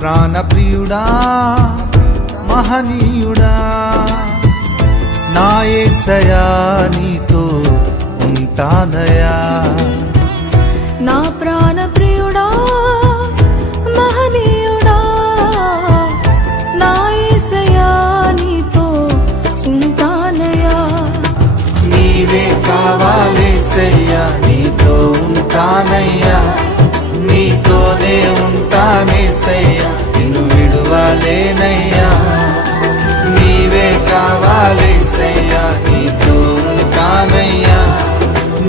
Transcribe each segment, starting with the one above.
ప్రాణ ప్రియుడా మహనీయుడా, నా యేసయ్యా నీతో ఉంటానయ్యా. నా ప్రాణ ప్రియుడా మహనీయుడా, నా యేసయ్యా నీతో ఉంటానయ్యా. నీవే కావాలేసయ్యా నీతో ఉంటానయ్యా, నీతోనే ఉంటానేసయ్యా నిన్ను విడువలేనయ్యా. నీవే కావాలేసయ్యా నీతో ఉంటానయ్యా,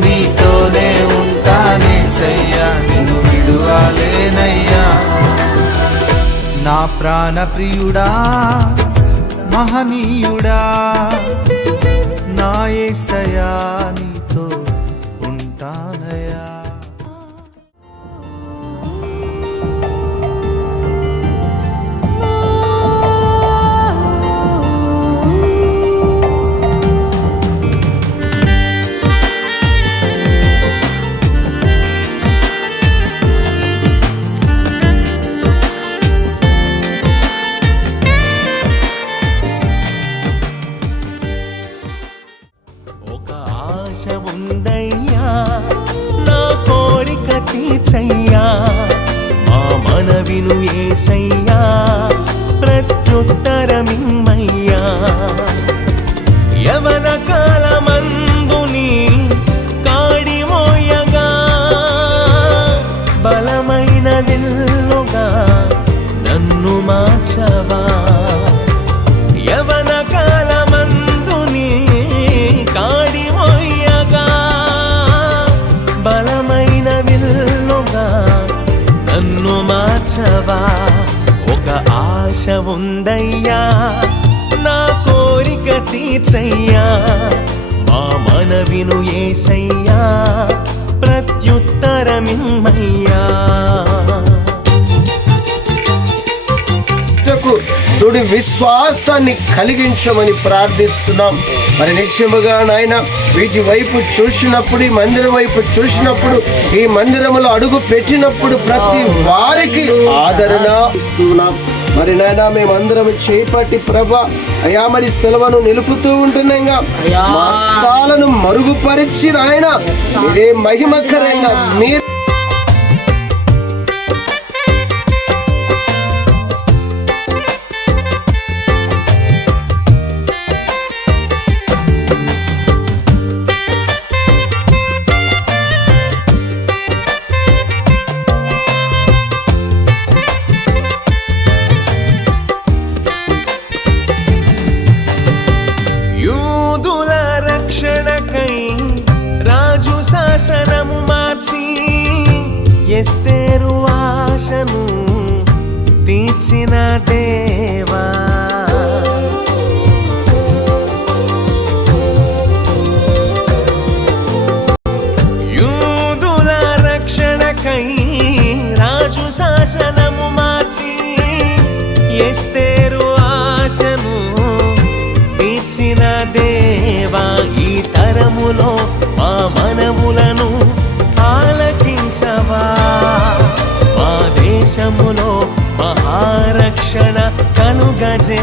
నీతోనే ఉంటానేసయ్యా నిన్ను విడువలేనయ్యా. నా ప్రాణ ప్రియుడా మహనీయుడా, నా యేసయ్యా నీతో ఉంటానయ్యా. ఉందయ్యా నా కోరిక తీర్చయ్యా, మా మనవిను యేసయ్యా ప్రత్యుత్తరమిమ్మయ్యా. యవన కాలమందుని కాడి మోయగా బలమైన విల్లుగా నన్ను మార్చవా. యవన కాలమందుని కాడి మోయగా బలమైన విల్లుగా నన్ను మార్చవా. ఒక ఆశ ఉందయ్యా నా కోరిక తీర్చయ్యా, మా మనవిను యేసయ్యా ప్రత్యుత్తరమిమ్మయ్యా. తోడి విశ్వాసాన్ని కలిగించమని ప్రార్థిస్తున్నాం. మరి నిశ్చయముగా నాయన వీటి వైపు చూసినప్పుడు, ఈ మందిరం వైపు చూసినప్పుడు, ఈ మందిరములో అడుగు పెట్టినప్పుడు ప్రతి వారికి ఆదరణ ఇస్తున్నాం. మరి నాయన మేమందరం చేపట్టి ప్రభా అయా మరి సెలవును నిలుపుతూ ఉంటున్నాయిగా మా స్థాలను మరుగుపరిచి నాయన మీరే మహిమకరంగా మీరు శాసనము మార్చి ఎస్తేరు ఆశను తీర్చిన దేవా. యూదుల రక్షణకై రాజు శాసనము మార్చి ఎస్తేరు ఆశను తీర్చిన దేవా. ఈ తరములో మా మనవులను ఆలకించవా, మా దేశములో మహారక్షణ కలుగజే